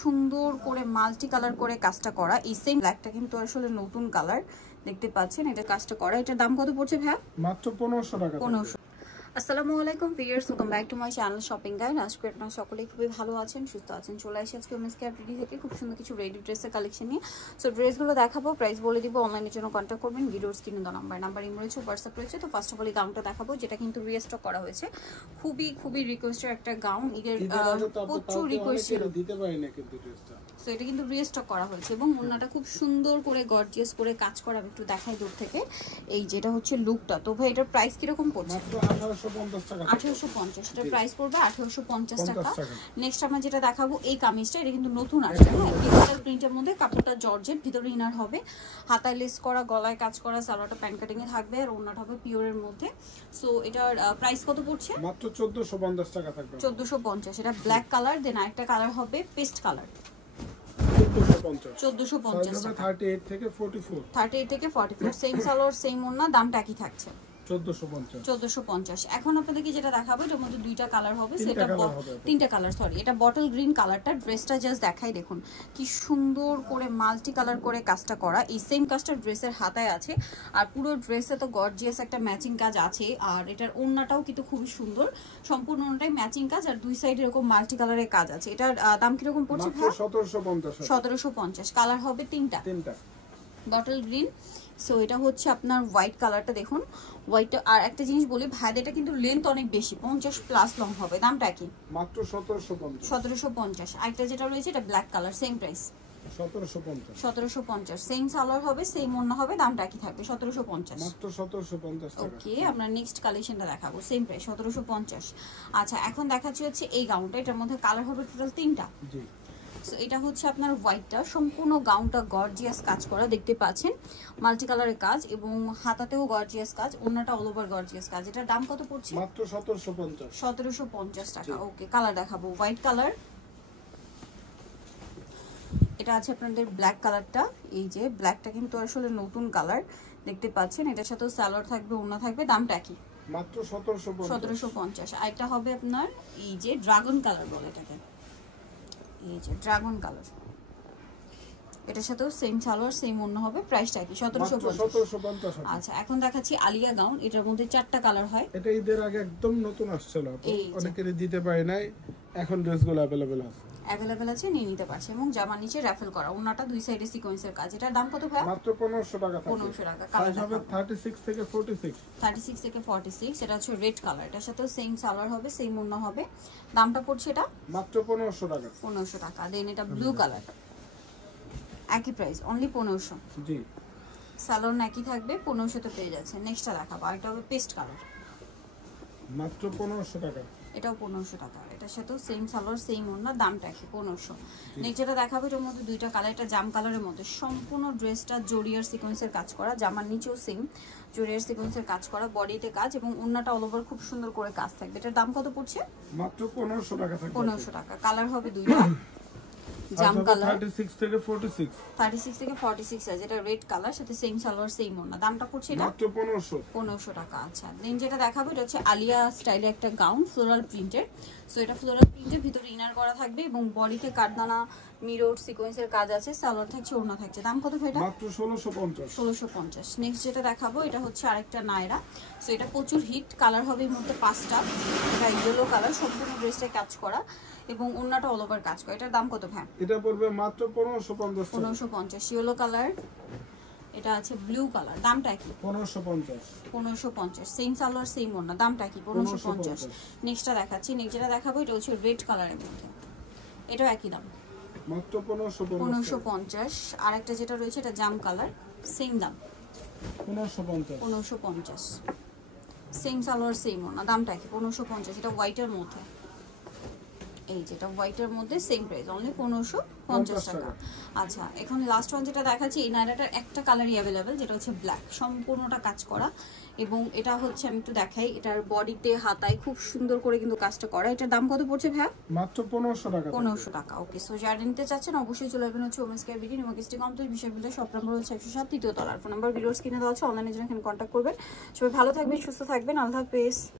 সুন্দর করে multi colour করে কাজটা করা। এই সেম ব্ল্যাকটা কিন্তু আসলে নতুন কালার দেখতে পাচ্ছেন, এটা কাজটা করা। এটার দাম কত পড়ছে ভাইয়া? মাত্র 1500 টাকা। 1500। আসসালামু আলাইকুম viewers, welcome back to my channel shopping guide. আজকে আপনারা সকলেই খুবই ভালো আছেন, সুস্থ আছেন। চলে আসি আজকে ওমেন্স কেয়ার বিডি থেকে খুব সুন্দর কিছু রেডি ড্রেসের কালেকশন নিয়ে। সো ড্রেসগুলো দেখাবো, প্রাইস বলে দিব। অনলাইনের জন্য কন্ট্যাক্ট করবেন, ভিডিওর স্ক্রিনে দেওয়া নাম্বার ইমো রয়েছে, হোয়াটসঅ্যাপ রয়েছে। তো ফার্স্ট অফ অল এই গাউনটা দেখাবো, যেটা কিন্তু রিস্টক করা হয়েছে। খুবই রিকোয়েস্টের একটা গাউন। ঈদের প্রচুর রিকোয়েস্ট দিতে পারি না কিন্তু ড্রেসটা। সো এটা কিন্তু রিস্টক করা হয়েছে এবং ওড়নাটা খুব সুন্দর করে গর্জিয়াস করে কাজ করা। একটু দেখাই দূর থেকে, এই যেটা হচ্ছে লুকটা। তো ভাই এটার প্রাইস কিরকম পড়ছে? মাত্র 1850 টাকা। 1850, এটার প্রাইস পড়বে 1850 টাকা। নেক্সট আমরা যেটা দেখাবো এই কামিজটা, এটা কিন্তু নতুন আসছে, হ্যাঁ, ডিজিটাল প্রিন্টের মধ্যে। কাপড়টা জর্জেট, ভিতরে ইনার হবে, হাতায় লেস করা, গলায় কাজ করা, সালোয়ারটা প্যান্ট কাটিং এ থাকবে আর ওড়নাটা হবে পিওরের মধ্যে। সো এটার প্রাইস কত পড়ছে? মাত্র 1450 টাকা থাকবে। 1450। এটা ব্ল্যাক কালার, দেন আরেকটা কালার হবে পেস্ট কালার। 1450 টাকা। 38 থেকে 44। 38 থেকে 44, সেম সালোয়ার সেম ওড়না, দামটা একই থাকছে 1450। এখন আপনাদেরকে যেটা দেখাবো, এটার মধ্যে দুইটা কালার হবে, সেটা তিনটা কালার, সরি, এটা বটল গ্রিন কালারটা। ড্রেসটা জাস্ট দেখাই, দেখুন কি সুন্দর করে মাল্টি কালার করে কাজটা করা। এই সেম কাজটা ড্রেসের হাতায় আছে, আর পুরো ড্রেসে তো গর্জিয়াস একটা ম্যাচিং কাজ আছে। আর এটার ওড়নাটাও কিন্তু খুবই সুন্দর, সম্পূর্ণ ওড়নাটাই ম্যাচিং কাজ, আর দুই সাইডে এরকম মাল্টি কালারের কাজ আছে। এটার দাম কিরকম পড়ছে? 1750। কালার হবে তিনটা বটল গ্রিন। সো এটা হচ্ছে আপনার হোয়াইট কালারটা, দেখুন হোয়াইটটা। আর একটা জিনিস বলি ভাইদের, এটা কিন্তু লেন্থ অনেক বেশি, 50+ লং হবে। দামটা কি? মাত্র 1750। আরেকটা যেটা রয়েছে এটা black colour, same price 1750। Same salwar হবে, সেম ওড়না হবে, দামটা কি থাকবে? 1750। মাত্র 1750 টাকা। ওকে, আমরা নেক্সট কালেকশনটা দেখাবো, সেম প্রাইস 1750। আচ্ছা, এখন দেখাচ্ছি হচ্ছে এই গাউনটা। এটার মধ্যে কালার হবে টোটাল তিনটা। জি। সো এটা হচ্ছে আপনার হোয়াইটটা, সম্পূর্ণ গাউনটা গর্জিয়াস কাজ করা, দেখতে পাচ্ছেন মাল্টি কালারের কাজ, এবং হাতাতেও গর্জিয়াস কাজ, ওড়নাটা অল ওভার গর্জিয়াস কাজ। এটার দাম কত পড়ছে? মাত্র 1750। 1750 টাকা। ওকে, কালার দেখাবো, হোয়াইট কালার। এটা আছে আপনাদের ব্ল্যাক কালারটা। এই যে ব্ল্যাকটা কিন্তু আসলে নতুন কালার, দেখতে পাচ্ছেন। এটার সাথেও সালোয়ার থাকবে, ওড়না থাকবে, দামটা কি? মাত্র 1750। আরেকটা হবে আপনার এই যে ড্রাগন কালার বলে এটাকে, এই যে ড্রাগন কালার। এটার সাথেও সেম সালোয়ার সেম ওড়না হবে, প্রাইসটা কি? 1750। আচ্ছা, এখন দেখাচ্ছি আলিয়া গাউন। এটার মধ্যে চারটা কালার হয়। এটা ঈদের আগে একদম নতুন আসছিল, অনেকেরই দিতে পারে নাই, এখন ড্রেসগুলো অ্যাভেলেবেল আছে, নিয়ে নিতে পারছে। এবং জামার নিচে রাফেল করা, ওড়নাটা দুই সাইডে সিকোয়েন্সের কাজ। এটার দাম কত ভাই? মাত্র 1500 টাকা। 1500 টাকা। কালার হবে 36 থেকে 46। 36 থেকে 46। এটা হচ্ছে রেড কালার, এটার সাথেও সেম সালোয়ার হবে, সেম ওড়না হবে, দামটা পড়ছে এটা মাত্র 1500 টাকা। 1500 টাকা। দেন এটা ব্লু কালার, একই প্রাইস, অনলি 1500। জি, সালোয়ার একই থাকবে, 1500 তে পেয়ে যাচ্ছে। নেক্সটটা দেখাবো, আর এটা হবে পেস্ট কালার, মাত্র 1500 টাকা। এটাও 1500 টাকা। এটার সাথেও সেম সালোয়ার সেম ওড়না, দামটা একই 1500। নেক্সট যেটা দেখাবো, এটার মধ্যে দুইটা কালার। এটা জাম কালারের মধ্যে, সম্পূর্ণ ড্রেসটা জরিয়ার সিকোয়েন্সের কাজ করা, জামার নিচেও সেম জরিয়ার সিকোয়েন্সের কাজ করা, বডিতে কাজ, এবং ওড়নাটা অল ওভার খুব সুন্দর করে কাজ থাকবে। এটার দাম কত পড়ছে? মাত্র 1500 টাকা থাকবে। 1500 টাকা। কালার হবে দুইটা, জাম কালার 36 থেকে 46। 36 থেকে 46 আছে। এটা রেড কালার, সাথে সেম সালোয়ার সেম ওড়না, দামটা পড়ছে এটা মাত্র 1500 টাকা। আচ্ছা, দেন যেটা দেখাবো, এটা হচ্ছে আলিয়া স্টাইলে একটা গাউন, ফ্লোরাল প্রিন্টের। সো এটা ফ্লোরাল প্রিন্টের, ভিতরে ইনার করা থাকবে, এবং বডিতে কাঠদানা মিরর সিকোয়েন্সের কাজ আছে, সালোয়ার থাকছে, ওড়না থাকছে। দাম কত ভাই? এটা মাত্র 1650। 1650। নেক্সট যেটা দেখাবো, এটা হচ্ছে আরেকটা নায়রা। সো এটা প্রচুর হিট, কালার হবে এর মধ্যে 5টা। এটা ইয়েলো কালার, সম্পূর্ণ ড্রেসটা কাজ করা, এবং ওড়নাটা অল ওভার কাজ করা। এটার দাম কত ভাই? এটা পড়বে মাত্র 1550। 1550। ইয়েলো কালার, এটা আছে ব্লু কালার, দামটা কি? 1550। সেম সালোয়ার সেম ওড়না, দামটা কি? 1550। নেক্সটটা দেখাচ্ছি, নেক্সট যেটা দেখাবো, এটা হচ্ছে রেড কালারের মধ্যে, এটাও একই দাম, মাত্র 1550। আরেকটা যেটা রয়েছে এটা জাম কালার, সেম দাম 1550। সেম সালোয়ার সেম ওড়না, দামটা কি? 1550। এটা হোয়াইটের মধ্যে, এই যেটা হোয়াইটের মধ্যে সেম প্রাইস, অনলি 1550 টাকা। আচ্ছা, এখন লাস্ট ওয়ান যেটা দেখাচ্ছি, এই নায়রাটার একটা কালারই অ্যাভেলেবেল, যেটা হচ্ছে ব্ল্যাক, সম্পূর্ণটা কাজ করা, এবং এটা হচ্ছে আমি একটু দেখাই, এটার বডিতে হাতায় খুব সুন্দর করে কিন্তু কাজটা করা। এটার দাম কত পড়ছে ভাই? মাত্র 1500 টাকা। 1500 টাকা। ওকে, সো যারা নিতে চাচ্ছেন অবশ্যই চলে আসবেন হচ্ছে ওমেন্স কেয়ার বিডি, নিমকিস্টি কমপ্লেক্স, বিশ্ববিদ্যালয়, শপ নাম্বার হচ্ছে 107, 3য় তলার। ফোন নাম্বার ভিডিওস কিনে দেওয়া আছে, অনলাইনে জন্য এখানে কন্ট্যাক্ট করবেন। সবাই ভালো থাকবেন, সুস্থ থাকবেন, আল্লাহ হাফেজ।